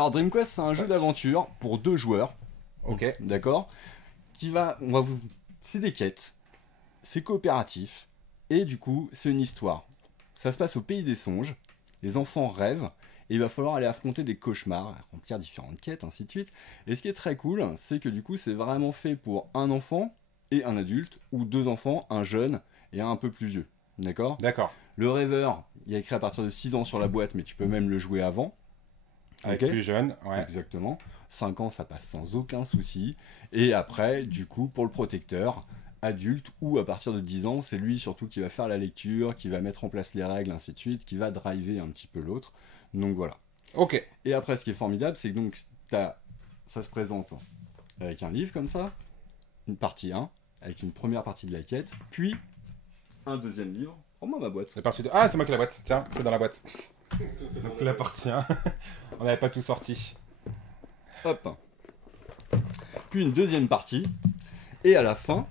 Alors Dream Quest, c'est un jeu d'aventure pour 2 joueurs. Ok. D'accord. C'est des quêtes, c'est coopératif, et du coup, c'est une histoire. Ça se passe au pays des songes, les enfants rêvent, et il va falloir aller affronter des cauchemars, remplir différentes quêtes, ainsi de suite. Et ce qui est très cool, c'est que du coup, c'est vraiment fait pour un enfant et un adulte, ou 2 enfants, un jeune et un peu plus vieux. D'accord. D'accord. Le rêveur, il y a écrit à partir de 6 ans sur la boîte, mais tu peux même le jouer avant. Avec Ok. plus jeune, ouais. Exactement. 5 ans, ça passe sans aucun souci. Et après, du coup, pour le protecteur, adulte ou à partir de 10 ans, c'est lui surtout qui va faire la lecture, qui va mettre en place les règles, ainsi de suite, qui va driver un petit peu l'autre. Donc voilà. Ok. Et après, ce qui est formidable, c'est que donc, ça se présente avec un livre comme ça, une partie 1, avec une première partie de la quête, puis un deuxième livre. Prends-moi ma boîte. C'est parti de... Ah, c'est moi qui ai la boîte. Tiens, c'est dans la boîte. Donc la partie 1. On n'avait pas tout sorti. Hop. Puis une deuxième partie. Et à la fin,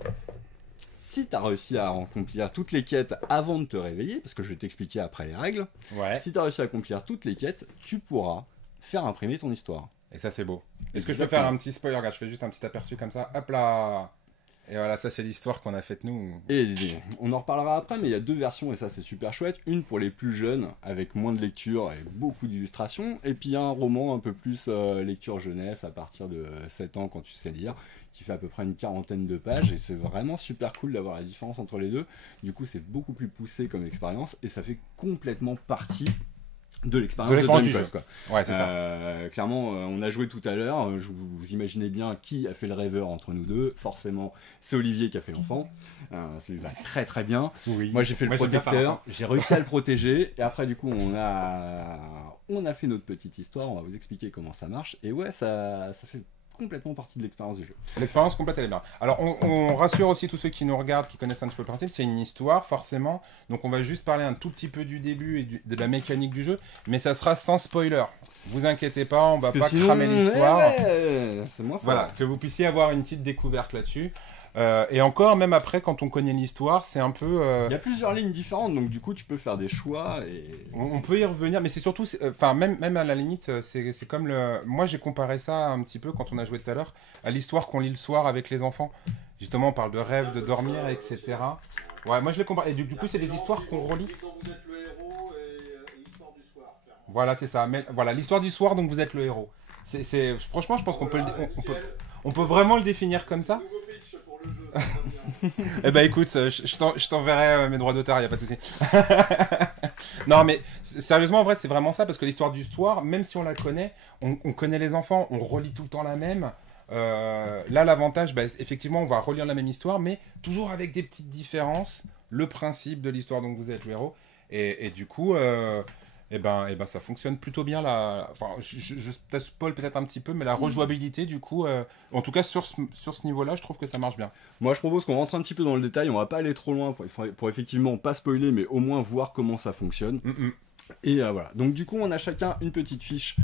si tu as réussi à accomplir toutes les quêtes avant de te réveiller, parce que je vais t'expliquer après les règles, Ouais. si tu as réussi à accomplir toutes les quêtes, tu pourras faire imprimer ton histoire. Et ça, c'est beau. Est-ce que je peux faire un petit spoiler? Regarde, je fais juste un petit aperçu comme ça. Hop là. Et voilà, ça, c'est l'histoire qu'on a faite nous. Et on en reparlera après, mais il y a 2 versions et ça c'est super chouette. Une pour les plus jeunes, avec moins de lecture et beaucoup d'illustrations, et puis un roman un peu plus lecture jeunesse à partir de 7 ans quand tu sais lire, qui fait à peu près une 40aine de pages, et c'est vraiment super cool d'avoir la différence entre les deux. Du coup c'est beaucoup plus poussé comme expérience, et ça fait complètement partie de l'expérience de Dream Quest, quoi. Ouais, c'est ça. Clairement, on a joué tout à l'heure. Vous imaginez bien qui a fait le rêveur entre nous deux. Forcément, c'est Olivier qui a fait l'enfant. Ça lui va très très bien. Oui. Moi, j'ai fait le j'aime bien faire protecteur. J'ai réussi à le protéger. Et après, du coup, on a fait notre petite histoire. On va vous expliquer comment ça marche. Et ouais, ça fait complètement partie de l'expérience du jeu. L'expérience complète, elle est bien. Alors, on rassure aussi tous ceux qui nous regardent, qui connaissent un petit peu le principe, c'est une histoire, forcément. Donc, on va juste parler un tout petit peu du début et de la mécanique du jeu, mais ça sera sans spoiler. Vous inquiétez pas, on va pas cramer l'histoire. C'est moins fort. Voilà, que vous puissiez avoir une petite découverte là-dessus. Et encore, même après, quand on connaît l'histoire, c'est un peu... Il y a plusieurs lignes différentes, donc du coup, tu peux faire des choix. Et... On peut y revenir, mais c'est surtout... Enfin, même à la limite, c'est comme le... Moi, j'ai comparé ça un petit peu, quand on a joué tout à l'heure, à l'histoire qu'on lit le soir avec les enfants. Justement, on parle de rêve, de dormir, etc. Ouais, moi, je l'ai comparé. Et du coup, c'est des histoires qu'on relit. Quand vous êtes le héros et l'histoire du soir, clairement. Voilà, c'est ça. Mais, voilà, l'histoire du soir, donc vous êtes le héros. Franchement, je pense qu'on peut, on peut vraiment le définir comme ça. Nouveau pitch pour le jeu, ça va bien. Eh ben écoute, je t'enverrai mes droits d'auteur, y a pas de souci. Non mais sérieusement en vrai c'est vraiment ça, parce que l'histoire du soir, même si on la connaît, on connaît les enfants, on relit tout le temps la même. Là l'avantage, bah, effectivement on va relire la même histoire, mais toujours avec des petites différences. Le principe de l'histoire, donc vous êtes le héros, et du coup ça fonctionne plutôt bien là. Enfin, je te spoil peut-être un petit peu, mais la rejouabilité, du coup, en tout cas sur ce niveau-là, je trouve que ça marche bien. Moi, je propose qu'on rentre un petit peu dans le détail. On va pas aller trop loin pour effectivement pas spoiler, mais au moins voir comment ça fonctionne. Et voilà. Donc, du coup, on a chacun une petite fiche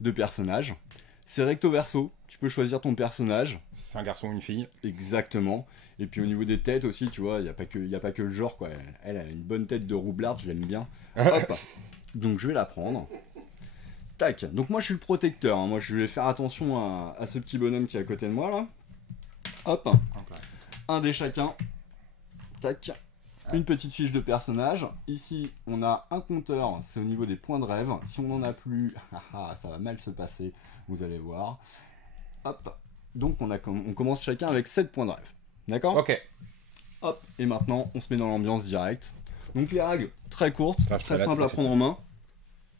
de personnage. C'est recto verso. Tu peux choisir ton personnage. C'est un garçon ou une fille. Exactement. Et puis au niveau des têtes aussi, tu vois, il n'y a pas que le genre, quoi. Elle a une bonne tête de roublarde, je l'aime bien. Hop. Donc je vais la prendre. Tac. Donc moi je suis le protecteur. Hein. Moi je vais faire attention à ce petit bonhomme qui est à côté de moi là. Hop. Un dé chacun. Tac. Une petite fiche de personnage. Ici on a un compteur. C'est au niveau des points de rêve. Si on n'en a plus, ça va mal se passer. Vous allez voir. Hop. Donc on commence chacun avec 7 points de rêve. D'accord ? Ok. Hop. Et maintenant on se met dans l'ambiance directe. Donc les règles, très courtes, très simples à prendre en main.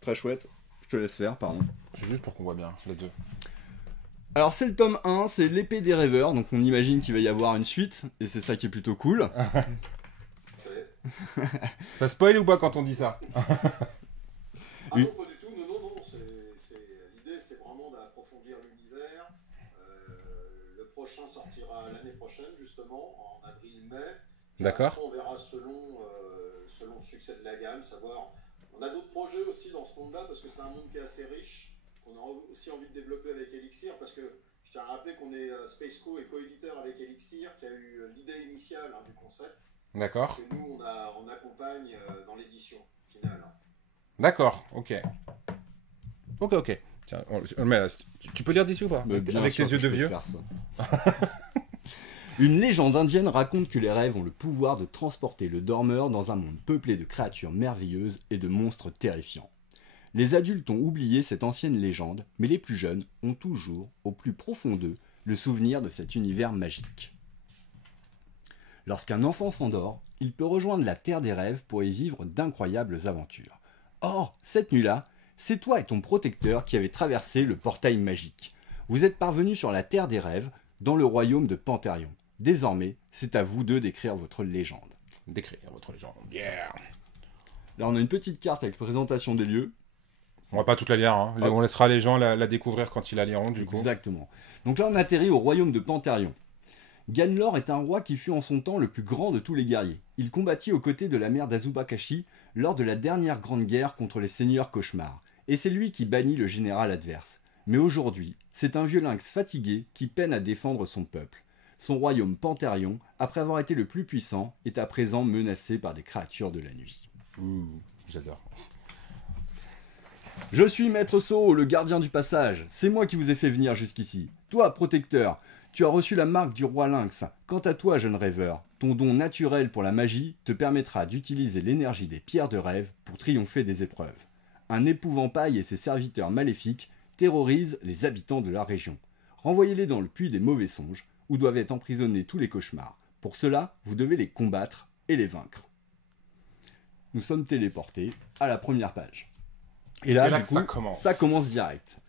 Très chouette. Je te laisse faire, pardon. C'est juste pour qu'on voit bien les deux. Alors c'est le tome 1, c'est l'épée des rêveurs. Donc on imagine qu'il va y avoir une suite. Et c'est ça qui est plutôt cool. Ça spoil ou pas quand on dit ça? Ah non, pas du tout. Non. L'idée, c'est vraiment d'approfondir l'univers. Le prochain sortira l'année prochaine, justement, en avril-mai. D'accord. On verra selon le succès de la gamme, savoir... On a d'autres projets aussi dans ce monde-là, parce que c'est un monde qui est assez riche, qu'on a aussi envie de développer avec Elixir, parce que je tiens à rappeler qu'on est Spaceco et co-éditeur avec Elixir, qui a eu l'idée initiale du concept. D'accord. Que nous, on accompagne dans l'édition finale. D'accord, ok. Ok. Tiens, on le met là. Tu peux lire d'ici ou pas? Mais bien Avec sûr tes yeux que de je peux vieux. faire ça. Une légende indienne raconte que les rêves ont le pouvoir de transporter le dormeur dans un monde peuplé de créatures merveilleuses et de monstres terrifiants. Les adultes ont oublié cette ancienne légende, mais les plus jeunes ont toujours, au plus profond d'eux, le souvenir de cet univers magique. Lorsqu'un enfant s'endort, il peut rejoindre la terre des rêves pour y vivre d'incroyables aventures. Or, cette nuit-là, c'est toi et ton protecteur qui avez traversé le portail magique. Vous êtes parvenus sur la terre des rêves, dans le royaume de Pantérion. Désormais, c'est à vous deux d'écrire votre légende. Décrire votre légende. Yeah. Là, on a une petite carte avec présentation des lieux. On va pas toute la lire, hein. Hop. On laissera les gens la découvrir quand ils la liront, du coup. Exactement. Donc là, on atterrit au royaume de Pantérion. Ganlor est un roi qui fut en son temps le plus grand de tous les guerriers. Il combattit aux côtés de la mère d'Azubakashi lors de la dernière grande guerre contre les seigneurs cauchemars. Et c'est lui qui bannit le général adverse. Mais aujourd'hui, c'est un vieux lynx fatigué qui peine à défendre son peuple. Son royaume Pantérion, après avoir été le plus puissant, est à présent menacé par des créatures de la nuit. Ouh, j'adore. Je suis Maître So, le gardien du passage. C'est moi qui vous ai fait venir jusqu'ici. Toi, protecteur, tu as reçu la marque du roi lynx. Quant à toi, jeune rêveur, ton don naturel pour la magie te permettra d'utiliser l'énergie des pierres de rêve pour triompher des épreuves. Un épouvantail et ses serviteurs maléfiques terrorisent les habitants de la région. Renvoyez-les dans le puits des mauvais songes, où doivent être emprisonnés tous les cauchemars. Pour cela, vous devez les combattre et les vaincre. Nous sommes téléportés à la première page. Et là, C'est là du que coup, ça commence. direct.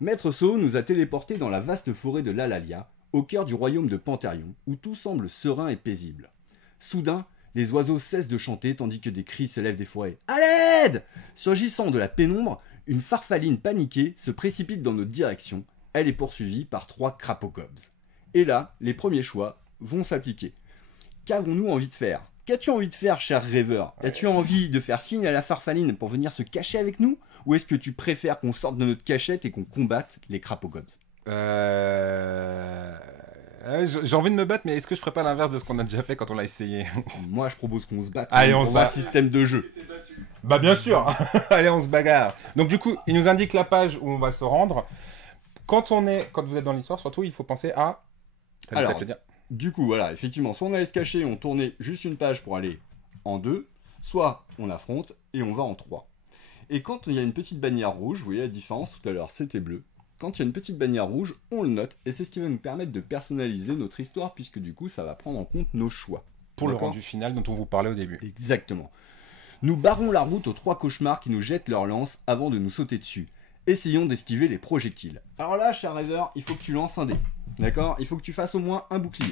Maître So nous a téléportés dans la vaste forêt de l'Alalia, au cœur du royaume de Pantérion, où tout semble serein et paisible. Soudain, les oiseaux cessent de chanter tandis que des cris s'élèvent des forêts. À l'aide! Surgissant de la pénombre, une farfaline paniquée se précipite dans notre direction. Elle est poursuivie par 3 crapauds-gobs. Et là, les premiers choix vont s'appliquer. Qu'avons-nous envie de faire? Qu'as-tu envie de faire, cher rêveur? As-tu envie de faire signe à la farfaline pour venir se cacher avec nous? Ou est-ce que tu préfères qu'on sorte de notre cachette et qu'on combatte les crapauds-gobs? J'ai envie de me battre, mais est-ce que je ferais pas l'inverse de ce qu'on a déjà fait quand on l'a essayé? Moi, je propose qu'on se batte. Allez, on on se voit bat. le système de jeu. C'était battu. Bah bien sûr. Allez, on se bagarre. Donc du coup, il nous indique la page où on va se rendre. Quand vous êtes dans l'histoire, surtout, il faut penser à... Alors, peut-être le dire. Du coup, voilà, effectivement, soit on allait se cacher, on tournait juste une page pour aller en 2, soit on affronte et on va en 3. Et quand il y a une petite bannière rouge, vous voyez la différence, tout à l'heure c'était bleu. Quand il y a une petite bannière rouge, on le note, et c'est ce qui va nous permettre de personnaliser notre histoire, puisque du coup, ça va prendre en compte nos choix. Pour le D'accord ? rendu final dont on vous parlait au début. Exactement. Nous barrons la route aux 3 cauchemars qui nous jettent leurs lances avant de nous sauter dessus. Essayons d'esquiver les projectiles. Alors là, cher rêveur, il faut que tu lances un dé. D'accord ? Il faut que tu fasses au moins un bouclier.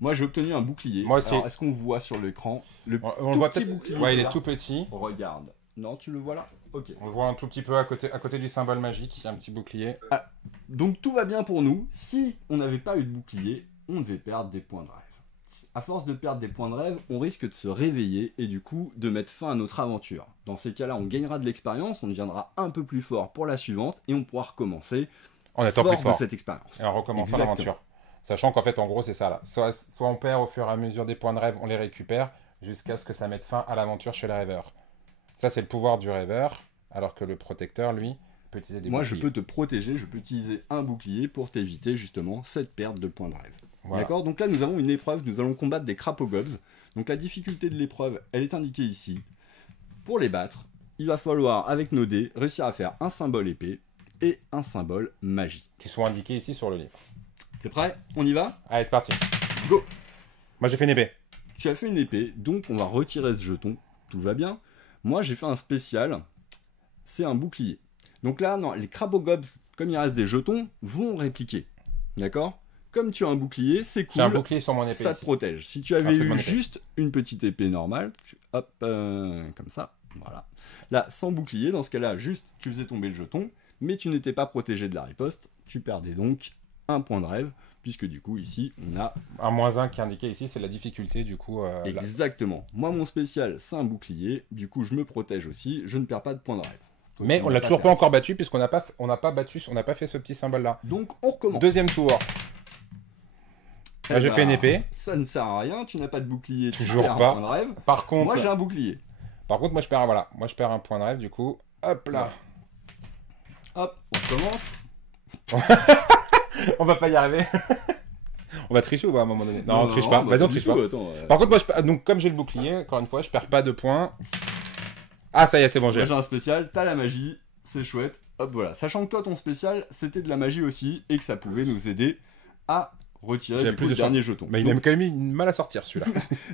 Moi, j'ai obtenu un bouclier. Moi aussi. Alors, est-ce qu'on voit sur l'écran le On tout le voit petit peut-être. bouclier Ouais, il là est tout petit. Regarde. Non, tu le vois là ? Ok. On le voit un tout petit peu à côté du symbole magique. Il y a un petit bouclier. Donc tout va bien pour nous. Si on n'avait pas eu de bouclier, on devait perdre des points de rêve. À force de perdre des points de rêve, on risque de se réveiller et du coup de mettre fin à notre aventure. Dans ces cas-là, on gagnera de l'expérience, on deviendra un peu plus fort pour la suivante et on pourra recommencer En étant fort plus fort. de cette expérience. Et en recommençant Exactement. l'aventure. Sachant qu'en fait, en gros, c'est ça là. Soit on perd au fur et à mesure des points de rêve, on les récupère, jusqu'à ce que ça mette fin à l'aventure chez le rêveur. Ça, c'est le pouvoir du rêveur, alors que le protecteur, lui, peut utiliser des Moi, je boucliers. peux te protéger, je peux utiliser un bouclier pour t'éviter justement cette perte de points de rêve. Voilà. D'accord ? Donc là, nous avons une épreuve, nous allons combattre des crapauds-gobs. Donc la difficulté de l'épreuve, elle est indiquée ici. Pour les battre, il va falloir, avec nos dés, réussir à faire un symbole épée et un symbole magie. Qui sont indiqués ici sur le livre. T'es prêt ? On y va ? Allez, c'est parti. Go ! Moi, j'ai fait une épée. Tu as fait une épée, donc on va retirer ce jeton. Tout va bien. Moi, j'ai fait un spécial. C'est un bouclier. Donc là, non, les crapauds-gobs, comme il reste des jetons, vont répliquer. D'accord ? Comme tu as un bouclier, c'est cool. J'ai un bouclier sur mon épée Ça te ici. protège. Si tu Un avais truc eu mon épée. juste une petite épée normale, hop, comme ça, voilà. Là, sans bouclier, dans ce cas-là, juste tu faisais tomber le jeton, mais tu n'étais pas protégé de la riposte. Tu perdais donc un point de rêve, puisque du coup, ici, on a Un -1 qui est indiqué ici, c'est la difficulté, du coup. Là. exactement. Moi, mon spécial, c'est un bouclier. Du coup, je me protège aussi. Je ne perds pas de points de rêve. Toi, Mais tu on n'as l'a toujours pas perdu. encore battu, puisqu'on n'a pas fait ce petit symbole-là. Donc, on recommence. Deuxième tour. Eh Là, j'ai ben, fait une épée. Ça ne sert à rien. Tu n'as pas de bouclier. Tu Toujours perds pas. un point de rêve. Par contre, Moi, j'ai un bouclier. moi, je perds un point de rêve, du coup. Hop là. Hop, on commence. On va pas y arriver. On va tricher ou pas à un moment donné? Non, on triche pas. Vas-y, on triche pas. Par contre, moi, donc comme j'ai le bouclier, encore une fois, je perds pas de points. Ah, ça y est, c'est bon, j'ai un spécial, t'as la magie, c'est chouette. Hop, voilà. Sachant que toi, ton spécial, c'était de la magie aussi, et que ça pouvait nous aider à retirer J'ai plus de dernier jeton. Mais il a quand même mis mal à sortir, celui-là.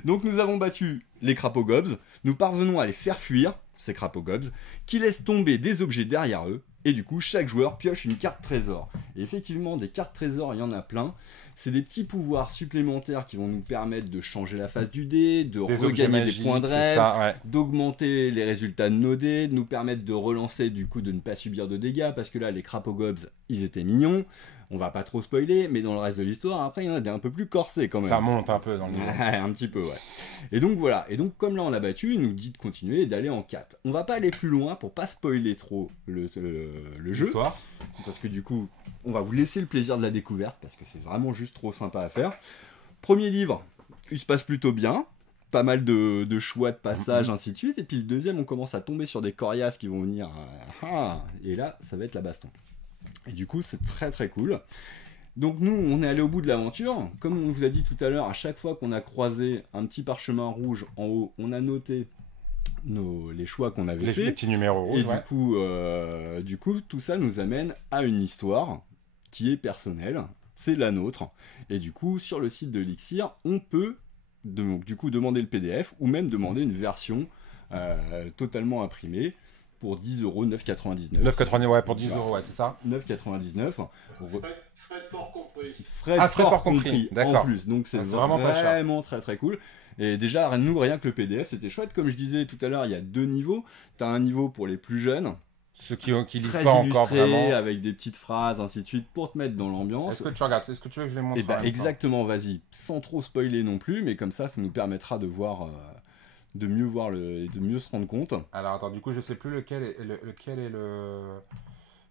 Donc nous avons battu les crapauds gobs, nous parvenons à les faire fuir, ces crapauds gobs, qui laissent tomber des objets derrière eux, et du coup chaque joueur pioche une carte trésor. Et effectivement, des cartes trésors, il y en a plein. C'est des petits pouvoirs supplémentaires qui vont nous permettre de changer la face du dé, de regagner des points de rêve, d'augmenter les résultats de nos dés, de nous permettre de relancer, du coup de ne pas subir de dégâts, parce que là les crapauds gobs, ils étaient mignons. On va pas trop spoiler, mais dans le reste de l'histoire, après, il y en a des un peu plus corsés quand même. Ça monte un peu dans le niveau. Un petit peu, ouais. Et donc voilà. Et donc, comme là, on a battu, il nous dit de continuer et d'aller en 4. On va pas aller plus loin pour pas spoiler trop le jeu. Parce que du coup, on va vous laisser le plaisir de la découverte, parce que c'est vraiment juste trop sympa à faire. Premier livre, il se passe plutôt bien. Pas mal de choix de passages, ainsi de suite. Et puis le deuxième, on commence à tomber sur des coriaces qui vont venir. Et là, ça va être la baston. Et du coup, c'est très très cool. Donc nous, on est allé au bout de l'aventure. Comme on vous a dit tout à l'heure, à chaque fois qu'on a croisé un petit parchemin rouge en haut, on a noté les choix qu'on avait fait. Les petits numéros rouges, et du coup, tout ça nous amène à une histoire qui est personnelle. C'est la nôtre. Et du coup, sur le site de Elixir, on peut du coup demander le PDF ou même demander une version totalement imprimée. Pour 10€, 9,99€. 9,99€, ouais, pour 10€, ouais, c'est ça. 9,99€. Frais de port compris. Frais de port compris, d'accord. En plus. Donc c'est vraiment pas cher. Vraiment très très cool. Et déjà, nous, rien que le PDF, c'était chouette. Comme je disais tout à l'heure, il y a 2 niveaux. Tu as un niveau pour les plus jeunes. Ceux qui lisent très pas encore vraiment. Avec des petites phrases, ainsi de suite, pour te mettre dans l'ambiance. Est-ce que tu regardes? Est-ce que tu veux que je les montre? Et bah, exactement, vas-y. Sans trop spoiler non plus, mais comme ça nous permettra de voir... de mieux voir de mieux se rendre compte. Alors attends, du coup je sais plus lequel est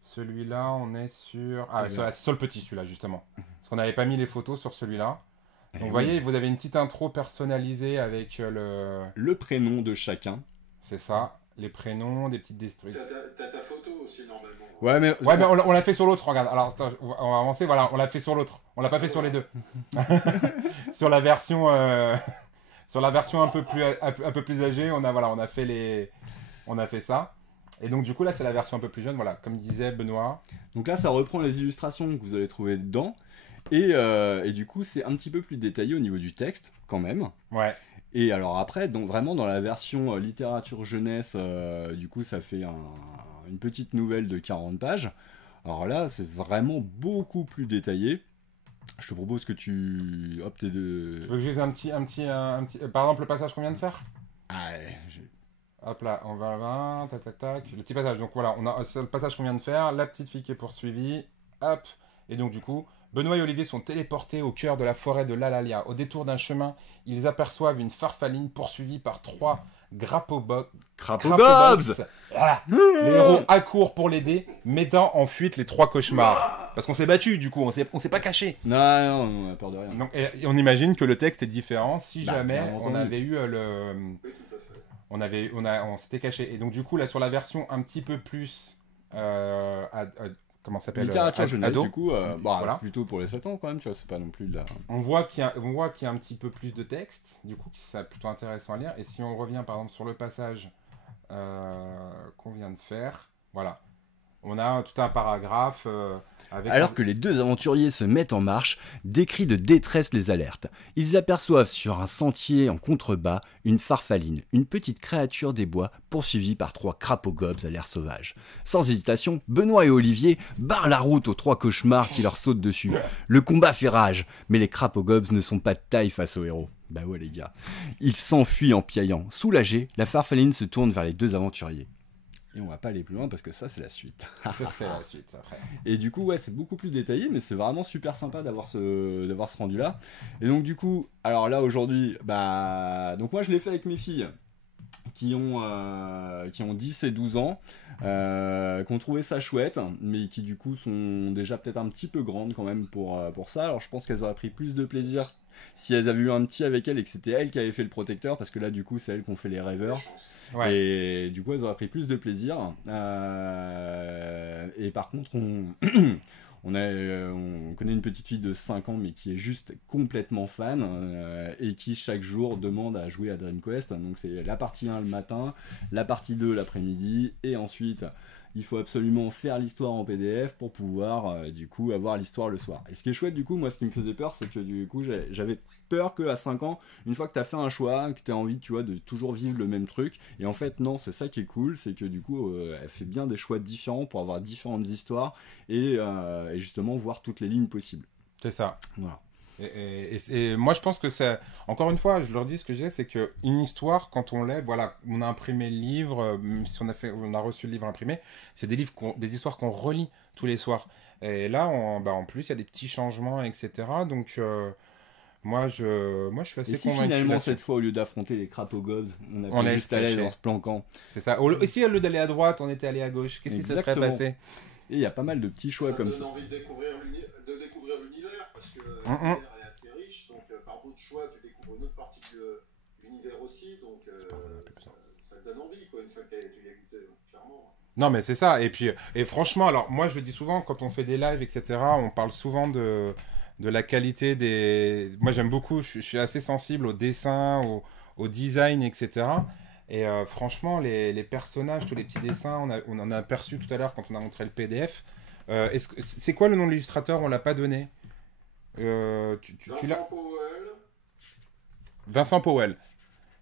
celui-là, on est sur c'est sur le petit, celui-là justement, parce qu'on n'avait pas mis les photos sur celui-là. Donc vous voyez, vous avez une petite intro personnalisée avec le prénom de chacun. C'est ça, les prénoms, des petites descriptions. T'as ta photo aussi normalement. Ouais mais on l'a fait sur l'autre, regarde. Alors attends, on va avancer, voilà, on l'a fait sur l'autre, on l'a pas fait sur les deux. Sur la version sur la version un peu plus âgée, on a fait ça. Et donc du coup là c'est la version un peu plus jeune, voilà, comme disait Benoît. Donc là ça reprend les illustrations que vous allez trouver dedans. Et du coup c'est un petit peu plus détaillé au niveau du texte quand même. Ouais. Et alors après, donc vraiment dans la version littérature jeunesse, du coup ça fait une petite nouvelle de 40 pages. Alors là c'est vraiment beaucoup plus détaillé. Je te propose que tu optes de... Tu veux que je dise un petit... Par exemple, le passage qu'on vient de faire? Hop là, on va... Tac. Le petit passage. Donc voilà, c'est le passage qu'on vient de faire. La petite fille qui est poursuivie. Hop. Et donc du coup, Benoît et Olivier sont téléportés au cœur de la forêt de l'Alalia. Au détour d'un chemin, ils aperçoivent une farfaline poursuivie par 3 Crapauds-gobs. Voilà. Les héros accourent pour l'aider, mettant en fuite les 3 cauchemars. Parce qu'on s'est battu, du coup, on s'est pas caché. Non, on a peur de rien. Donc, et on imagine que le texte est différent si jamais on avait eu on s'était caché. Et donc du coup là sur la version un petit peu plus comment ça s'appelle, littérature jeunesse, ado, du coup, voilà. Plutôt pour les 7 ans quand même, tu vois, c'est pas non plus de la... On voit qu'il y a un petit peu plus de texte, du coup, c'est plutôt intéressant à lire. Et si on revient par exemple sur le passage qu'on vient de faire, voilà. On a tout un paragraphe avec... Alors que les 2 aventuriers se mettent en marche, des cris de détresse les alertent. Ils aperçoivent sur un sentier en contrebas une farfaline, une petite créature des bois poursuivie par 3 crapauds-gobs à l'air sauvage. Sans hésitation, Benoît et Olivier barrent la route aux 3 cauchemars qui leur sautent dessus. Le combat fait rage, mais les crapauds-gobs ne sont pas de taille face aux héros. Bah ouais les gars. Ils s'enfuient en piaillant. Soulagés, la farfaline se tourne vers les 2 aventuriers. Et on va pas aller plus loin parce que ça c'est la suite. Ça c'est la suite après. Et du coup ouais c'est beaucoup plus détaillé mais c'est vraiment super sympa d'avoir ce rendu là. Et donc du coup alors là aujourd'hui donc moi je l'ai fait avec mes filles. qui ont 10 et 12 ans, qui ont trouvé ça chouette, mais qui du coup sont déjà peut-être un petit peu grandes quand même pour ça. Alors je pense qu'elles auraient pris plus de plaisir si elles avaient eu un petit avec elles et que c'était elles qui avaient fait le protecteur, parce que là du coup c'est elles qui ont fait les rêveurs. Ouais. Et du coup elles auraient pris plus de plaisir. Et par contre on connaît une petite fille de 5 ans mais qui est juste complètement fan et qui chaque jour demande à jouer à Dream Quest. Donc c'est la partie 1 le matin, la partie 2 l'après-midi, et ensuite il faut absolument faire l'histoire en PDF pour pouvoir du coup avoir l'histoire le soir. Et ce qui est chouette du coup, moi ce qui me faisait peur, c'est que du coup j'avais peur qu'à 5 ans, une fois que tu as fait un choix, que tu as envie, tu vois, de toujours vivre le même truc, et en fait non, c'est ça qui est cool, c'est que du coup elle fait bien des choix différents pour avoir différentes histoires et justement voir toutes les lignes possibles. C'est ça. Voilà. Et moi, je pense que c'est... Encore une fois, je leur dis ce que je disais, c'est qu'une histoire, quand on l'est, voilà, on a imprimé le livre, si on a reçu le livre imprimé, c'est des livres, des histoires qu'on relit tous les soirs. Et là, en plus, il y a des petits changements, etc. Donc, moi, je suis assez et si convaincu finalement, là-dessus. cette fois, au lieu d'affronter les Krapogovs, on allait a juste se allé cacher. en se planquant. C'est ça. Et si au lieu d'aller à droite, on était allé à gauche, qu'est-ce qui se serait Exactement. passé? Et il y a pas mal de petits choix Ça comme donne ça. envie de découvrir l'univers, parce que l'univers est assez riche, donc par d'autres choix, tu découvres une autre partie de l'univers aussi, donc ça te donne envie, quoi, une fois que tu y as goûté, clairement. Non, mais c'est ça. Et puis, et franchement, alors moi, je le dis souvent, quand on fait des lives, etc., on parle souvent de la qualité des... Moi, j'aime beaucoup, je suis assez sensible au dessin, au design, etc. Et franchement, les personnages, tous les petits dessins, on en a aperçu tout à l'heure quand on a montré le PDF. C'est quoi le nom de l'illustrateur? On l'a pas donné. Tu l'as... Vincent Powell. Vincent Powell.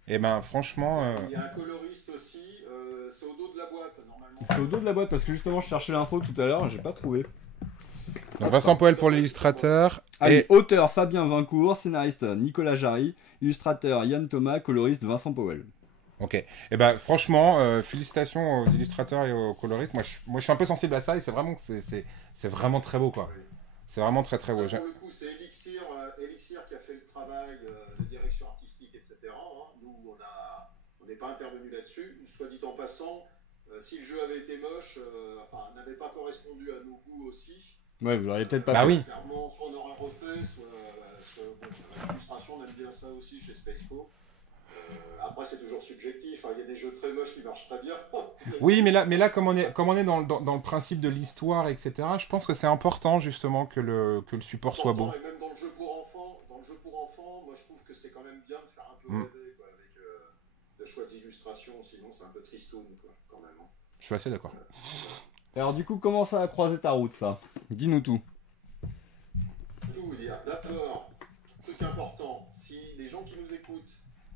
Et ben, franchement... Il y a un coloriste aussi, c'est au dos de la boîte, normalement. C'est au dos de la boîte parce que justement je cherchais l'info tout à l'heure, j'ai pas trouvé. Donc Vincent Powell pour l'illustrateur. Ah Et oui, auteur Fabien Vincourt, scénariste Nicolas Jarry, illustrateur Yann Thomas, coloriste Vincent Powell. ok. Et ben franchement, félicitations aux illustrateurs et aux coloristes. Moi, je suis un peu sensible à ça et c'est vraiment que c'est vraiment très beau, quoi. Oui. C'est vraiment très très beau. Pour le coup, c'est Elixir qui a fait le travail de direction artistique, etc. Hein. Nous, on n'est pas intervenu là-dessus. Soit dit en passant, si le jeu avait été moche, enfin, n'avait pas correspondu à nos goûts aussi. Ouais, vous l'auriez peut-être pas Bah fait. oui. Clairement, soit on aurait refait, soit bon, l'illustration, on aime bien ça aussi chez Spaceco. Après, c'est toujours subjectif. Hein. Il y a des jeux très moches qui marchent très bien. Oui, mais là comme on est dans le principe de l'histoire, etc., je pense que c'est important justement que le support soit beau. Et même dans le jeu pour enfants, moi je trouve que c'est quand même bien de faire un peu rêver, quoi, avec de chouettes illustrations. Sinon, c'est un peu tristoun, quoi, quand même. Hein. Je suis assez d'accord. Alors du coup, comment ça a croisé ta route ça? Dis-nous tout. Tout vous dire. D'abord, truc important, si les gens qui nous écoutent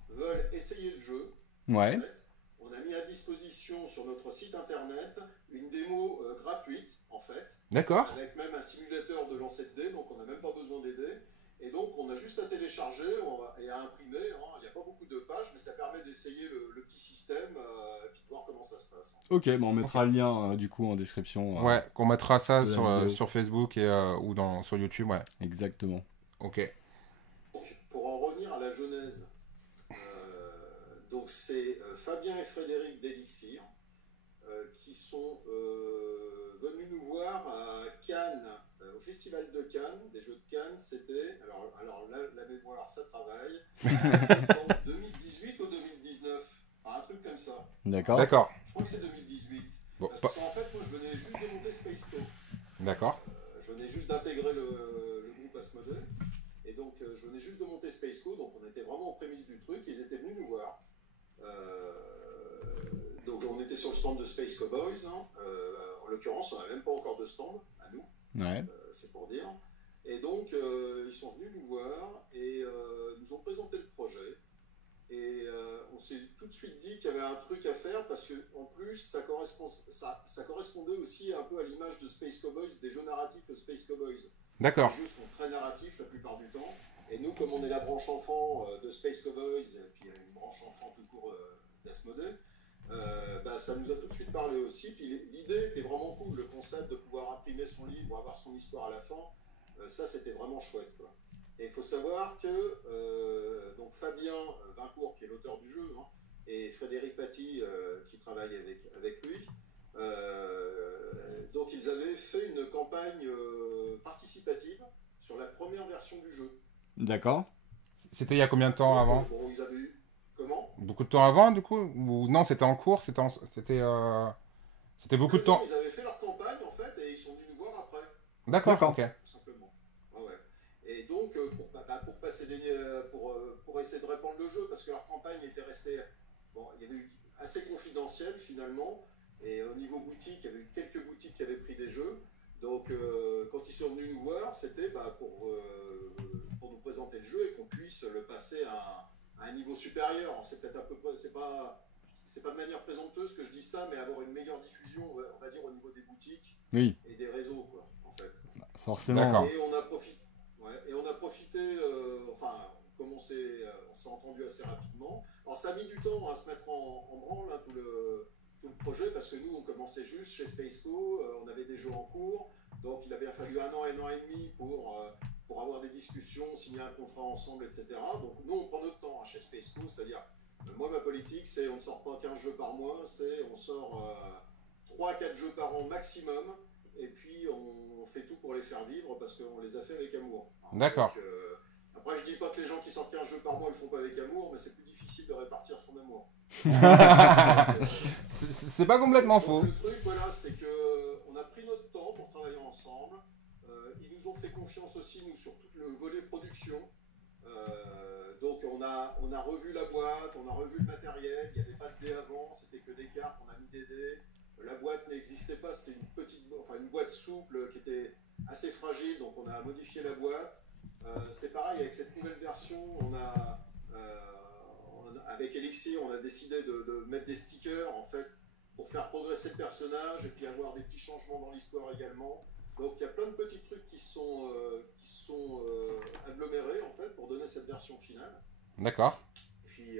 veulent essayer le jeu, Ouais. en fait, on a mis à disposition sur notre site internet une démo gratuite, en fait, D'accord. avec même un simulateur de lancer de dés, donc on n'a même pas besoin d'aider. Et donc on a juste à télécharger et à imprimer. Hein. Il n'y a pas beaucoup de pages, mais ça permet d'essayer le petit système et puis de voir comment ça se passe. Hein. Ok, bon, on mettra le lien du coup en description. Ouais, qu'on mettra ça de la vidéo. sur Facebook et, ou sur YouTube, ouais. Exactement. Ok. Donc, pour en revenir à la genèse, donc c'est Fabien et Frédéric d'Elixir qui sont venus nous voir à Cannes, au Festival de Cannes, des Jeux de Cannes. C'était, alors là, la mémoire, ça travaille, en 2018 ou 2019, enfin, un truc comme ça. D'accord. D'accord. Je crois que c'est 2018. Bon, Parce qu'en fait, moi, je venais juste de monter Spaceco. D'accord. Je venais juste d'intégrer le groupe Asmodée. Et donc, je venais juste de monter Spaceco, donc on était vraiment aux prémices du truc. Ils étaient venus nous voir. Donc, on était sur le stand de Space Cowboys. Hein. En l'occurrence, on n'avait même pas encore de stand à nous. Ouais. C'est pour dire. Et donc, ils sont venus nous voir et nous ont présenté le projet. Et on s'est tout de suite dit qu'il y avait un truc à faire parce qu'en plus, ça correspondait aussi un peu à l'image de Space Cowboys, des jeux narratifs de Space Cowboys. D'accord. Les jeux sont très narratifs la plupart du temps. Et nous, comme on est la branche enfant de Space Cowboys, et puis il y a une branche enfant tout court d'Asmodée, ça nous a tout de suite parlé aussi. Puis l'idée était vraiment cool, le concept de pouvoir imprimer son livre, avoir son histoire à la fin, ça c'était vraiment chouette, quoi. Et il faut savoir que donc Fabien Vincourt, qui est l'auteur du jeu, hein, et Frédéric Paty qui travaille avec lui. Donc ils avaient fait une campagne participative sur la première version du jeu. D'accord. C'était il y a combien de temps avant? Bon, ils avaient eu... Comment? Beaucoup de temps avant, du coup? Ou non, c'était en cours, c'était beaucoup de temps. Ils avaient fait leur campagne en fait et ils sont venus nous voir après. D'accord, ok. Tout simplement. Ah ouais. Et donc pour passer pour essayer de répandre le jeu parce que leur campagne était restée il y avait eu assez confidentielle finalement et au niveau boutique il y avait eu quelques boutiques qui avaient pris des jeux. Donc quand ils sont venus nous voir c'était pour nous présenter le jeu et qu'on puisse le passer à un niveau supérieur. C'est peut-être c'est pas de manière présomptueuse que je dis ça, mais avoir une meilleure diffusion, on va dire, au niveau des boutiques et des réseaux, quoi, en fait. Forcément. Et on a profité, comme on s'est entendu assez rapidement. Alors ça a mis du temps à se mettre en branle, hein, tout le projet, parce que nous, on commençait juste chez Spaceco, on avait des jeux en cours, donc il a bien fallu un an et demi pour avoir des discussions, signer un contrat ensemble, etc. Donc nous, on prend notre temps hein, chez Spaceco, c'est-à-dire moi, ma politique, c'est on ne sort pas 15 jeux par mois, on sort 3-4 jeux par an maximum, et puis on fait tout pour les faire vivre parce qu'on les a fait avec amour. D'accord. Donc, après, je dis pas que les gens qui sortent 15 jeux par mois, ils le font pas avec amour, mais c'est plus difficile de répartir son amour. C'est pas complètement faux. Le truc, voilà, c'est qu'on a pris notre temps pour travailler ensemble. Ils nous ont fait confiance aussi, nous, sur tout le volet production. Donc on a revu la boîte, on a revu le matériel, il n'y avait pas de dés avant, c'était que des cartes, on a mis des dés. La boîte n'existait pas, c'était une boîte souple qui était assez fragile, donc on a modifié la boîte. C'est pareil, avec cette nouvelle version, avec Elixir, on a décidé de mettre des stickers en fait pour faire progresser le personnage et puis avoir des petits changements dans l'histoire également. Donc il y a plein de petits trucs qui sont agglomérés en fait pour donner cette version finale. D'accord. Puis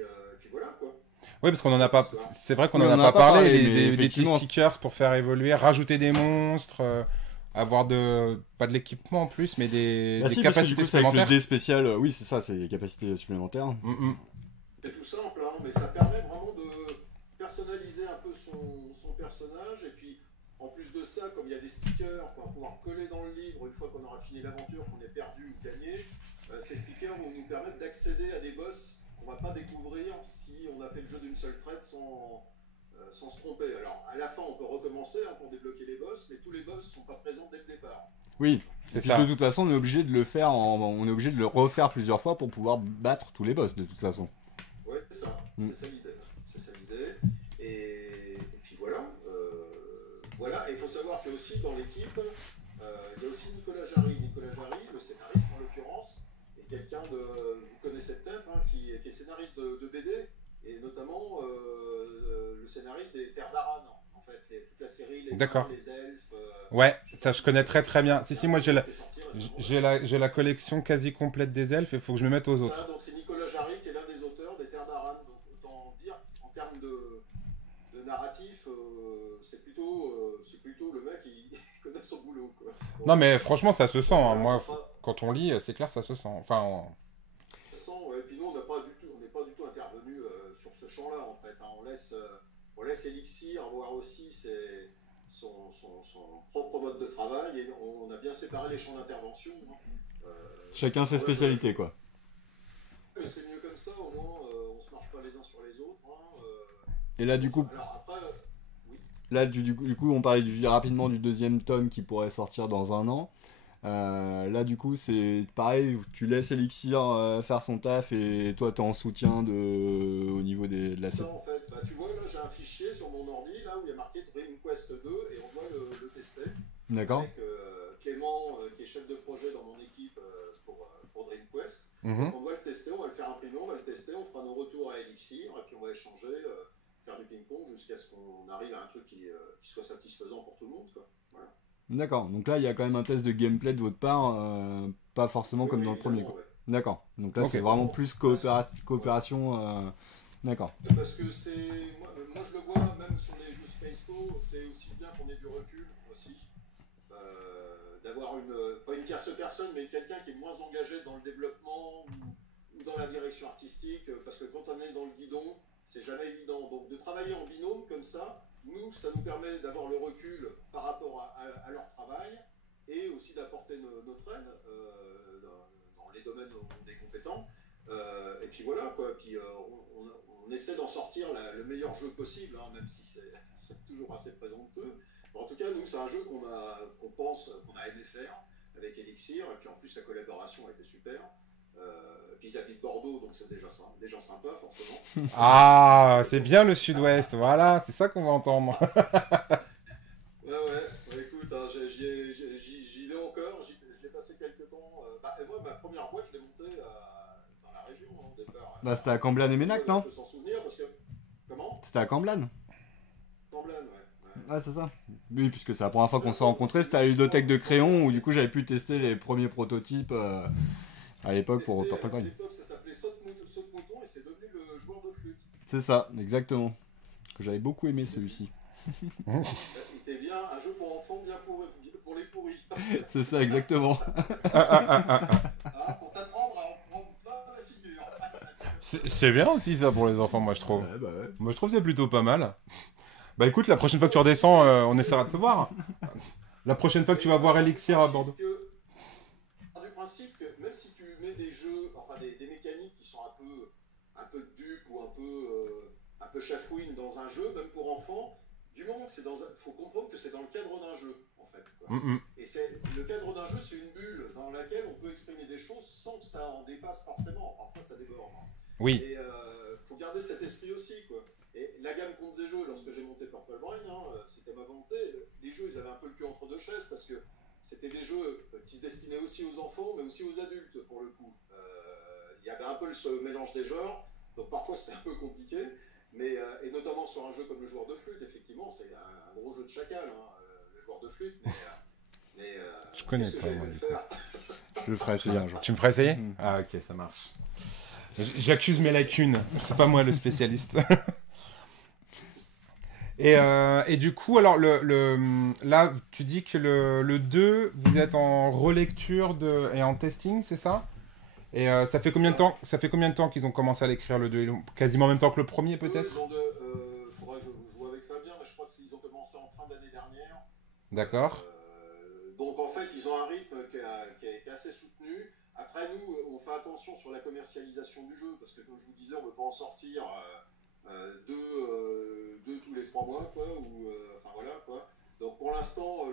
voilà quoi. Oui, parce qu'on en a pas. C'est vrai qu'on Oui, en a pas parlé. Des petits effectivement, stickers pour faire évoluer, rajouter des monstres, avoir pas de l'équipement en plus, mais des si, capacités parce que, du coup, avec supplémentaires. le dé spécial, oui, c'est ça, c'est les capacités supplémentaires. C'est tout simple, hein, mais ça permet vraiment de personnaliser un peu son personnage et puis. En plus de ça, comme il y a des stickers qu'on va pouvoir coller dans le livre une fois qu'on aura fini l'aventure, qu'on ait perdu ou gagné, ces stickers vont nous permettre d'accéder à des boss qu'on ne va pas découvrir si on a fait le jeu d'une seule traite sans se tromper. Alors à la fin, on peut recommencer hein, pour débloquer les boss, mais tous les boss ne sont pas présents dès le départ. Oui, c'est ça. De toute façon, on est obligé de le faire, on est obligé de le refaire plusieurs fois pour pouvoir battre tous les boss de toute façon. Oui, c'est ça, c'est ça l'idée. Et puis voilà. Voilà, et il faut savoir qu'il y a aussi dans l'équipe, il y a aussi Nicolas Jarry. Nicolas Jarry, le scénariste en l'occurrence, est quelqu'un vous connaissez peut-être, hein, qui est scénariste de BD, et notamment le scénariste des Terres d'Aran, en fait, toute la série, les nains, les elfes. Ouais, ça je connais très bien. Si, moi j'ai la collection quasi complète des elfes, il faut que je me mette aux autres. Donc c'est Nicolas Jarry qui est l'un des auteurs des Terres d'Aran, donc autant dire, en termes de narratif, c'est plutôt le mec qui connaît son boulot, quoi. Bon, non mais franchement ça se sent, hein. Moi quand on lit c'est clair ça se sent. Enfin, ça se sent, ouais. Et puis nous on n'est pas du tout intervenu sur ce champ-là en fait, hein. On laisse Elixir voir aussi son propre mode de travail et on a bien séparé les champs d'intervention. Hein. Chacun ses spécialités quoi. C'est mieux comme ça, au moins on se marche pas les uns sur les autres. Hein. Et là du coup... Alors, après, là du coup on parlait rapidement du deuxième tome qui pourrait sortir dans un an. Là du coup c'est pareil, tu laisses Elixir faire son taf et toi t'es en soutien au niveau de la... Ça en fait, tu vois là j'ai un fichier sur mon ordi là où il y a marqué Dream Quest 2 et on doit le tester. D'accord. Avec Clément qui est chef de projet dans mon équipe pour Dream Quest. Mm-hmm. On doit le tester, on va le faire imprimer, on va le tester, on fera nos retours à Elixir et puis on va échanger, faire du ping-pong jusqu'à ce qu'on arrive à un truc qui soit satisfaisant pour tout le monde, quoi. Voilà. D'accord, donc là il y a quand même un test de gameplay de votre part, pas forcément comme dans le premier coup. Ouais. D'accord, donc là c'est vraiment plus coopération. D'accord. Parce que moi je le vois même sur les jeux Spaceco, c'est aussi bien qu'on ait du recul aussi, d'avoir pas une tierce personne, mais quelqu'un qui est moins engagé dans le développement ou dans la direction artistique, parce que quand on est dans le guidon, c'est jamais évident. Donc de travailler en binôme comme ça, nous, ça nous permet d'avoir le recul par rapport à leur travail et aussi d'apporter notre aide dans les domaines où on est compétent. Et puis voilà, quoi. Puis on essaie d'en sortir le meilleur jeu possible, hein, même si c'est toujours assez présomptueux. En tout cas, nous, c'est un jeu qu'on pense, qu'on a aimé faire avec Elixir, et puis en plus, la collaboration a été super. Puis ils habitent Bordeaux, donc c'est des gens sympas, forcément. Ah, c'est bien le sud-ouest, voilà, c'est ça qu'on va entendre. Ouais, écoute, hein, j'y vais encore, j'ai passé quelques temps. Et moi, ma première boîte, je l'ai montée dans la région, hein, au départ. Bah, c'était à Camblan et Ménac, non? On peut s'en souvenir, parce que... Comment? C'était à Camblan. Camblan, ouais. Ah, c'est ça. Oui, puisque c'est la première fois qu'on s'est rencontrés, c'était à la ludothèque de Créon, où du coup j'avais pu tester les premiers prototypes à l'époque pour Purple Coin. À l'époque, ça s'appelait Saute-Mouton et c'est devenu le joueur de flûte. C'est ça, exactement. Que j'avais beaucoup aimé celui-ci. Il était bien, un jeu pour enfants bien pour les pourris. C'est ça, exactement. Pour t'apprendre à en prendre plein la figure. C'est bien aussi ça pour les enfants, moi je trouve. Ouais, bah ouais. Moi je trouve que c'est plutôt pas mal. Bah écoute, la prochaine fois que tu redescends, on essaiera de te voir. La prochaine fois que tu vas voir Elixir à Bordeaux. Du principe que même si tu mets des jeux, enfin des mécaniques qui sont un peu dupes ou un peu chafouines dans un jeu, même pour enfants, du moment que faut comprendre que c'est dans le cadre d'un jeu, en fait. Quoi. Et le cadre d'un jeu, c'est une bulle dans laquelle on peut exprimer des choses sans que ça en dépasse forcément. Parfois, ça déborde. Hein. Oui. Et faut garder cet esprit aussi, quoi. Et la gamme Contes et Jeux, lorsque j'ai monté Purple Brain, c'était ma volonté. Les jeux, ils avaient un peu le cul entre deux chaises parce que c'était des jeux qui se destinaient aussi aux enfants, mais aussi aux adultes, pour le coup. Il y avait un peu ce mélange des genres, donc parfois c'était un peu compliqué, mais, et notamment sur un jeu comme le joueur de flûte, effectivement, c'est un gros jeu de chacal, hein, le joueur de flûte, mais je connais qu'est-ce que pas, j'allais moi, le du faire. Je le ferai essayer un jour. Tu me feras essayer? Ah ok, ça marche. J'accuse mes lacunes, c'est pas moi le spécialiste. Et du coup, alors là, tu dis que le 2, vous êtes en relecture et en testing, c'est ça? Et ça fait combien de temps qu'ils ont commencé à l'écrire le 2? Quasiment en même temps que le premier, peut-être? Faudra que je joue avec Fabien, mais je crois qu'ils ont commencé en fin d'année dernière. D'accord. Donc en fait, ils ont un rythme qui est assez soutenu. Après, nous, on fait attention sur la commercialisation du jeu, parce que comme je vous disais, on ne peut pas en sortir deux tous les 3 mois, quoi, enfin voilà, quoi. Donc pour l'instant,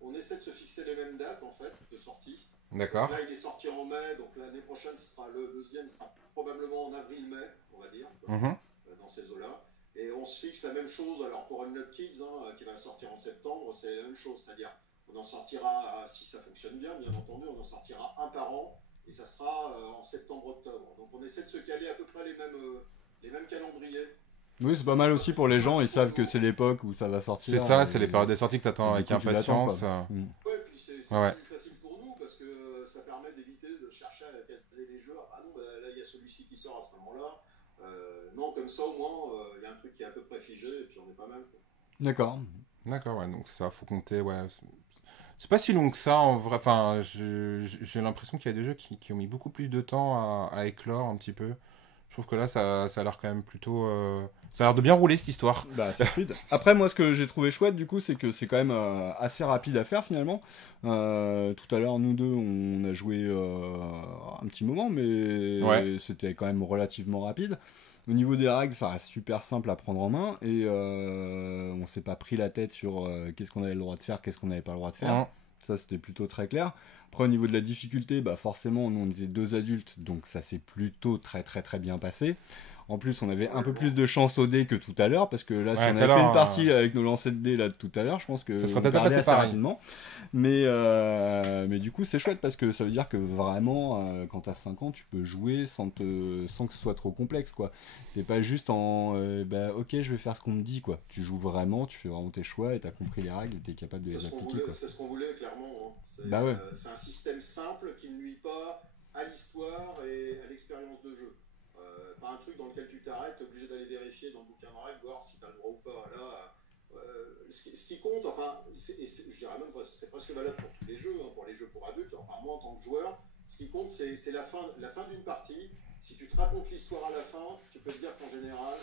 on essaie de se fixer les mêmes dates, en fait, de sortie. D'accord. Là, il est sorti en mai, donc l'année prochaine, le deuxième sera probablement en avril-mai, on va dire, dans ces eaux-là. Et on se fixe la même chose, alors pour Unlock Kids, qui va sortir en septembre, c'est la même chose, c'est-à-dire on en sortira, si ça fonctionne bien, bien entendu, on en sortira un par an, et ça sera en septembre-octobre. Donc on essaie de se caler à peu près les mêmes calendriers. Oui, c'est pas mal aussi pour les gens, ils savent que c'est l'époque où ça va sortir. C'est ça, c'est les périodes de sortie que t'attends avec coup, impatience. Ouais, puis c'est plus facile pour nous parce que ça permet d'éviter de chercher à caser les jeux. Ah non, bah, là il y a celui-ci qui sort à ce moment-là. Non, comme ça au moins, il y a un truc qui est à peu près figé et puis on est pas mal. Quoi. D'accord. D'accord, ouais, donc ça, faut compter, ouais. C'est pas si long que ça en vrai. Enfin, j'ai l'impression qu'il y a des jeux qui ont mis beaucoup plus de temps à éclore un petit peu. Je trouve que là, ça a l'air quand même plutôt. Ça a l'air de bien rouler cette histoire. Bah, c'est fluide. Après, moi, ce que j'ai trouvé chouette, du coup, c'est que c'est quand même assez rapide à faire finalement. Tout à l'heure, nous deux, on a joué un petit moment, mais c'était quand même relativement rapide. Au niveau des règles, ça reste super simple à prendre en main et on s'est pas pris la tête sur qu'est-ce qu'on avait le droit de faire, qu'est-ce qu'on n'avait pas le droit de faire. Ça, c'était plutôt très clair. Après, au niveau de la difficulté, bah forcément, nous, on était 2 adultes, donc ça s'est plutôt très très très bien passé. En plus, on avait un peu plus de chance au dé que tout à l'heure, parce que là, si on avait fait une partie avec nos lancers de dés là de tout à l'heure, je pense que ça serait peut-être pas passé pareil. Rapidement. Mais du coup, c'est chouette parce que ça veut dire que vraiment, quand t'as 5 ans, tu peux jouer sans que ce soit trop complexe, quoi. T'es pas juste en ok, je vais faire ce qu'on me dit, quoi. Tu joues vraiment, tu fais vraiment tes choix et t'as compris les règles et t'es capable de les appliquer, quoi. C'est ce qu'on voulait, clairement. Hein. C'est un système simple qui ne nuit pas à l'histoire et à l'expérience de jeu. Pas un truc dans lequel tu t'arrêtes, t'es obligé d'aller vérifier dans le bouquin de règles, voir si t'as le droit ou pas. Là, ce qui compte, enfin, je dirais même, c'est presque valable pour tous les jeux, hein, pour les jeux pour adultes. Enfin, moi en tant que joueur, ce qui compte, c'est la fin d'une partie si tu te racontes l'histoire à la fin, tu peux te dire qu'en général,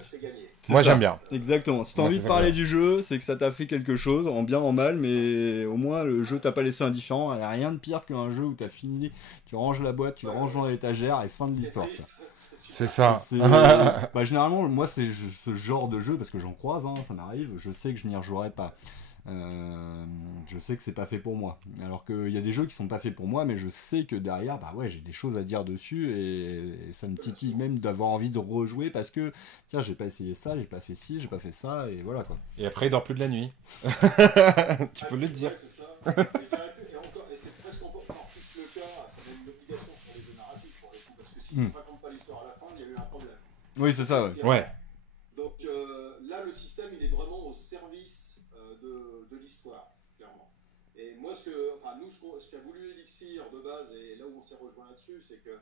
c'est gagné. Moi, ça. j'aime bien. Exactement. Si t'as Moi, envie c'est de ça, parler ouais. du jeu, c'est que ça t'a fait quelque chose, en bien, en mal, mais au moins le jeu t'a pas laissé indifférent. Il n'y a rien de pire qu'un jeu où t'as fini, tu ranges la boîte, tu le ranges dans l'étagère et fin de C'est l'histoire. quoi. triste, c'est super. C'est ça. C'est- bah, généralement, moi, c'est ce genre de jeu, parce que j'en croise, hein, ça m'arrive, je sais que je n'y rejouerai pas. Je sais que c'est pas fait pour moi. Alors qu'il y a des jeux qui sont pas faits pour moi, mais je sais que derrière, bah ouais, j'ai des choses à dire dessus et ça me titille même d'avoir envie de rejouer parce que tiens, j'ai pas essayé ça, j'ai pas fait ci, j'ai pas fait ça et voilà quoi. Et après, il dort plus de la nuit. Tu peux le dire. Ouais, c'est ça. Et c'est presque encore plus le cas, ça met une obligation sur les jeux narratifs pour le coup, parce que si tu ne racontes pas l'histoire à la fin, il y a eu un problème. Oui, c'est ça, ouais. Ouais. Donc là, le système, il est vraiment au service de l'histoire, clairement. Et moi, nous, ce qu'a voulu Elixir de base, et là où on s'est rejoint là-dessus, c'est que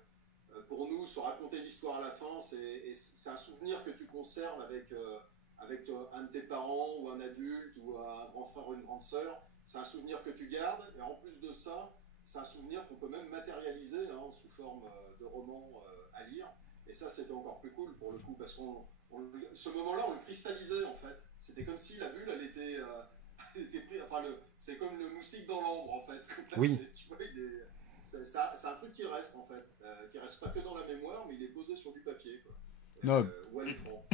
pour nous, se raconter l'histoire à la fin, c'est un souvenir que tu conserves avec un de tes parents, ou un adulte, ou un grand frère ou une grande sœur. C'est un souvenir que tu gardes, et en plus de ça, c'est un souvenir qu'on peut même matérialiser sous forme de roman à lire. Et ça, c'était encore plus cool pour le coup, parce ce moment-là, on le cristallisait en fait. C'était comme si la bulle, elle était prise. Enfin, c'est comme le moustique dans l'ombre en fait. Là, Oui. Tu vois, c'est un truc qui reste en fait, qui reste pas que dans la mémoire, mais il est posé sur du papier, quoi. Non. Ou à l'écran.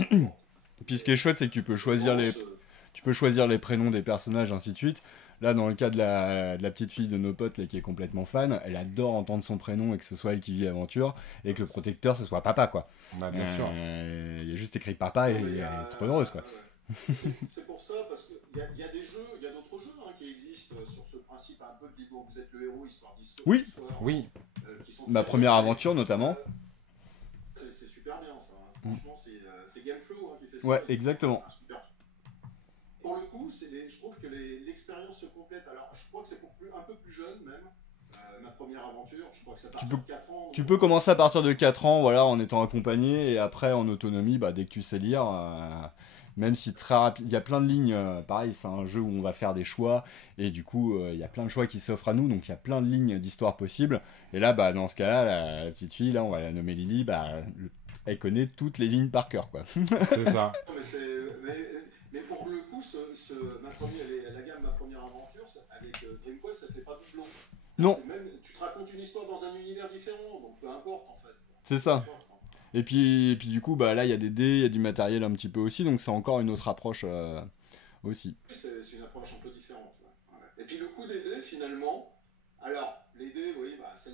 Et puis ce qui est chouette, c'est que tu peux choisir les prénoms des personnages, ainsi de suite. Là, dans le cas de la petite fille de nos potes là, qui est complètement fan, elle adore entendre son prénom et que ce soit elle qui vit l'aventure et que le protecteur ce soit papa quoi. Bah, bien sûr. Il y a juste écrit papa et elle est trop heureuse quoi. C'est pour ça, parce qu'il y a des jeux, il y a d'autres jeux qui existent sur ce principe un peu de libre, vous êtes le héros, histoire d'histoire. Oui. Oui. Qui sont Ma faits première avec- aventure notamment. C'est super bien ça. Franchement, c'est Gameflow qui fait ça. Ouais, exactement. C'est un super. Pour le coup, je trouve que l'expérience se complète. Alors, je crois que c'est pour un peu plus jeune même. Ma première aventure, je crois que c'est à partir de 4 ans. Tu peux commencer à partir de 4 ans, voilà, en étant accompagné, et après en autonomie, bah, dès que tu sais lire, même si très rapide, il y a plein de lignes, pareil, c'est un jeu où on va faire des choix, et du coup, il y a plein de choix qui s'offrent à nous, donc il y a plein de lignes d'histoire possibles, et là, bah, dans ce cas-là, la petite fille, là, on va la nommer Lily, bah, elle connaît toutes les lignes par cœur, quoi. C'est ça. Non, mais pour le coup, la gamme Ma Première Aventure, avec Dream Quest, ça fait pas doublon. Non. Parce que même, tu te racontes une histoire dans un univers différent, donc peu importe en fait. C'est ça. Peu importe, hein. Et puis du coup, bah, là, il y a des dés, il y a du matériel un petit peu aussi, donc c'est encore une autre approche aussi. C'est une approche un peu différente. Ouais. Et puis le coup des dés, finalement, alors les dés, oui, bah, c'est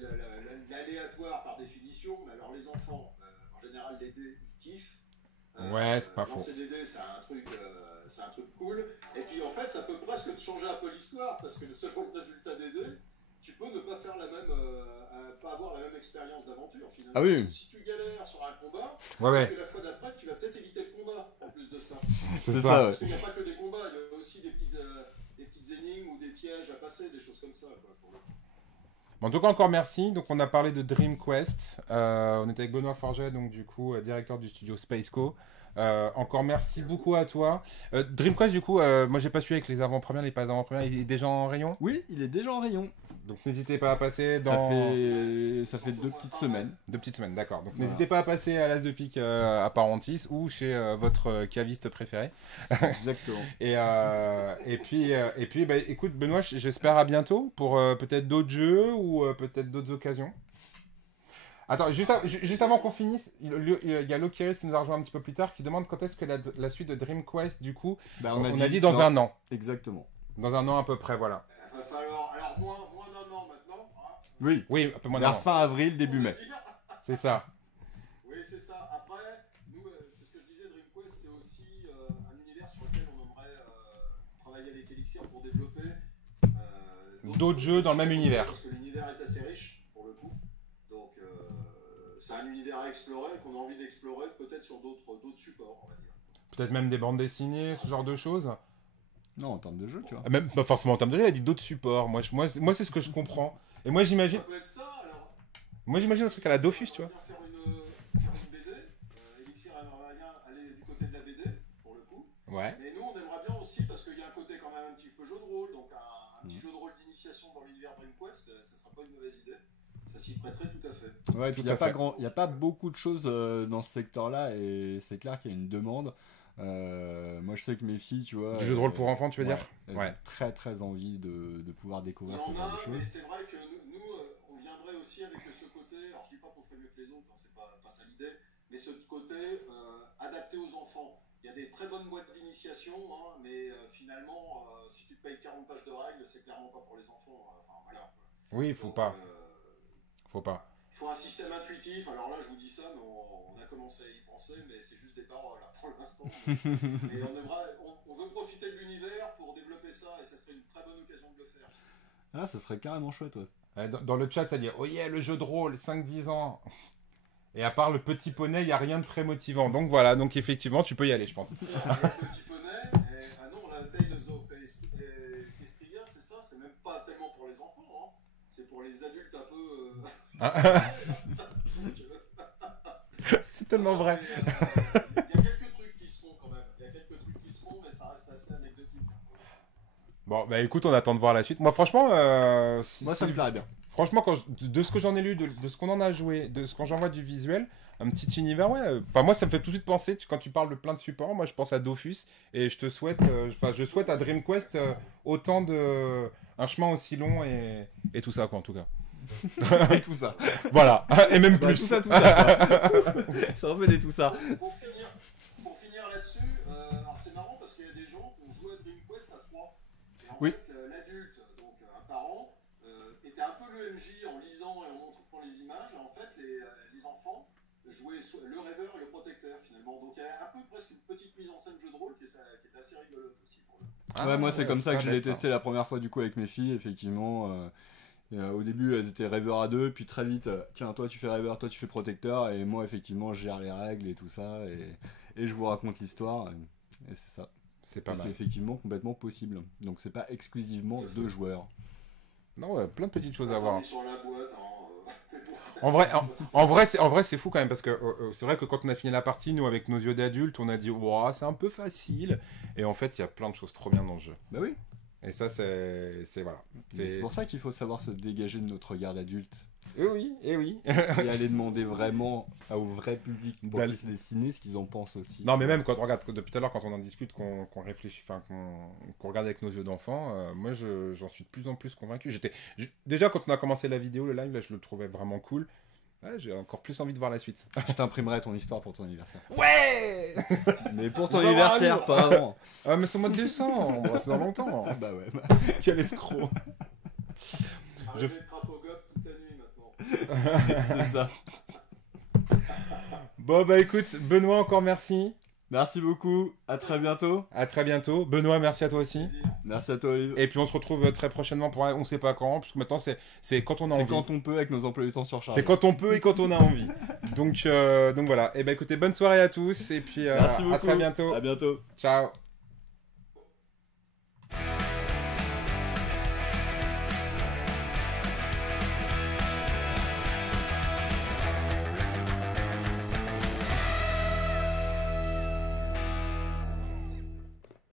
l'aléatoire par définition, mais alors les enfants, en général, les dés, ils kiffent. Ouais, c'est pas faux. Lancer des dés, c'est un truc cool. Et puis en fait, ça peut presque te changer un peu l'histoire, parce que selon le résultat des dés, tu peux ne pas faire pas avoir la même expérience d'aventure finalement. Ah oui. Parce que si tu galères sur un combat, Ouais. que la fois d'après, tu vas peut-être éviter le combat en plus de ça. C'est ça, Parce ouais. qu'il n'y a pas que des combats, il y a aussi des petites énigmes ou des pièges à passer, des choses comme ça. Quoi, pour le coup. En tout cas, encore merci. Donc, on a parlé de Dream Quest. On était avec Benoît Forget, donc du coup, directeur du studio Spaceco. Encore merci beaucoup à toi. Dream Quest, du coup, moi j'ai pas suivi avec les avant-premières, les pas avant-premières. Il est déjà en rayon. Oui, il est déjà en rayon. Donc, n'hésitez pas à passer dans. Ça fait 2 petites semaines. 2 petites semaines, d'accord. Donc, Voilà. n'hésitez pas à passer à l'As de Pique à Parentis ou chez votre caviste préféré. Exactement. Et puis bah, écoute, Benoît, j'espère à bientôt pour peut-être d'autres jeux ou peut-être d'autres occasions. Attends, juste avant qu'on finisse, il y a Lokiris qui nous a rejoint un petit peu plus tard qui demande quand est-ce que la suite de Dream Quest, du coup, Bah, on a dit dans un an. Exactement. Dans un an à peu près, voilà. Il va falloir, alors moins d'un an maintenant. Hein, Oui. Oui, un peu moins Vers d'un an. fin avril, début mai. C'est ça. Oui, c'est ça. Après, nous, c'est ce que je disais, Dream Quest, c'est aussi un univers sur lequel on aimerait travailler avec Elixir pour développer D'autres jeux dans le même univers. Parce que l'univers est assez riche, pour le coup. Donc, c'est un univers à explorer, qu'on a envie d'explorer, peut-être sur d'autres supports, on va dire. Peut-être même des bandes dessinées, ce genre de choses. Non, en termes de jeu, tu vois. Même pas forcément en termes de jeu, il a dit d'autres supports. Moi, c'est ce que je comprends. Et moi, j'imagine Ça peut être ça, alors. un truc à la Dofus, tu vois. Faire une BD. Elixir aimerait bien aller du côté de la BD, pour le coup. Ouais. Mais nous, on aimerait bien aussi, parce qu'il y a un côté quand même un petit peu jeu de rôle, donc un petit jeu de rôle d'initiation dans l'univers Dream Quest, ça sera pas une mauvaise idée. ça s'y prêterait tout à fait. Ouais, puis il y a pas beaucoup de choses dans ce secteur-là et c'est clair qu'il y a une demande. Moi, je sais que mes filles, tu vois. Du jeu de rôle pour enfants, tu veux dire? Elles Ouais. ont très très envie de pouvoir découvrir Il y ce en genre de a, mais choses. c'est vrai que nous, on viendrait aussi avec ce côté, alors je dis pas qu'on ferait mieux que les autres, hein, c'est pas ça l'idée, mais ce côté adapté aux enfants. Il y a des très bonnes boîtes d'initiation, hein, mais finalement, si tu te payes 40 pages de règles, c'est clairement pas pour les enfants. Enfin, voilà. Oui, il faut Donc, pas. Faut pas. il faut un système intuitif. Alors là, je vous dis ça, mais on a commencé à y penser, mais c'est juste des paroles là, pour l'instant. Et on veut profiter de l'univers pour développer ça, et ça serait une très bonne occasion de le faire. Ah, ça serait carrément chouette, ouais. Dans le chat, ça dit oh yeah, le jeu de rôle, 5-10 ans. Et à part le petit poney, il n'y a rien de très motivant. Donc voilà, donc effectivement, tu peux y aller, je pense. Il y a le petit poney, ah non, la Tales of Estrella, c'est ça, c'est même pas tellement pour les enfants, hein. C'est pour les adultes un peu. C'est tellement vrai. Il y a quelques trucs qui se font quand même. Il y a quelques trucs qui se font, mais ça reste assez anecdotique. Bon, bah écoute, on attend de voir la suite. Moi, franchement, Moi, ça me plairait bien. franchement, de ce que j'en ai lu, de ce qu'on en a joué, de ce qu'on j'en vois du visuel, un petit univers, ouais. Enfin, moi, ça me fait tout de suite penser, quand tu parles de plein de supports, moi, je pense à Dofus, et je te souhaite, je souhaite à Dream Quest autant de. Un chemin aussi long et tout ça, quoi, en tout cas. Et tout ça. Voilà, et même Bah, plus. tout ça, quoi. Ça en fait des tout ça. Pour finir là-dessus, alors c'est marrant parce qu'il y a des gens qui ont joué à Dream Quest à 3. Et en Oui. fait, l'adulte, donc un parent, était un peu le MJ en lisant et en montrant les images. Et en fait, les enfants jouaient le rêveur et le protecteur finalement. Donc il y a un peu presque une petite mise en scène jeu de rôle qui était assez rigolote aussi pour eux. Ouais, moi, c'est comme ça que je l'ai bête, ça. testé la première fois, du coup, avec mes filles, effectivement. Au début, elles étaient rêveurs à deux, puis très vite, tiens, toi tu fais rêveur, toi tu fais protecteur, et moi, effectivement, je gère les règles et tout ça, et je vous raconte l'histoire, et c'est ça. C'est pas Et c'est mal. effectivement complètement possible. Donc, c'est pas exclusivement deux joueurs. Non, ouais, plein de petites choses à On voir. est sur la boîte. Hein, En vrai, c'est fou quand même parce que c'est vrai que quand on a fini la partie, nous avec nos yeux d'adultes, on a dit ouah, c'est un peu facile. Et en fait, il y a plein de choses trop bien dans le jeu. Bah oui. Et ça, c'est voilà. C'est pour ça qu'il faut savoir se dégager de notre regard d'adulte Et oui, et oui. et aller demander vraiment au vrai public pour D'aller- qui c'est dessiné ce qu'ils en pensent aussi. Non, mais même quand on regarde depuis tout à l'heure, quand on en discute, qu'on réfléchit, enfin qu'on regarde avec nos yeux d'enfant, moi j'en suis de plus en plus convaincu. Déjà quand on a commencé la vidéo, le live, là, je le trouvais vraiment cool. Ouais, j'ai encore plus envie de voir la suite. Je t'imprimerai ton histoire pour ton anniversaire. Ouais. Mais pour ton On va avoir un anniversaire, livre. pas avant. Ah mais c'est au mois de décembre, c'est dans longtemps. Bah ouais. Quel escroc. Arrêtez de crapaud gobe toute la nuit maintenant. C'est ça. Bon bah écoute, Benoît encore merci. Merci beaucoup. À très bientôt. À très bientôt. Benoît, merci à toi aussi. Plaisir. Merci à toi, Olive. Et puis on se retrouve très prochainement pour on sait pas quand, parce que maintenant c'est quand on a C'est envie. quand on peut avec nos emplois du temps surchargés. C'est quand on peut et quand on a envie. Donc voilà. Et ben écoutez, bonne soirée à tous et puis Merci beaucoup. à très bientôt. À bientôt. Ciao.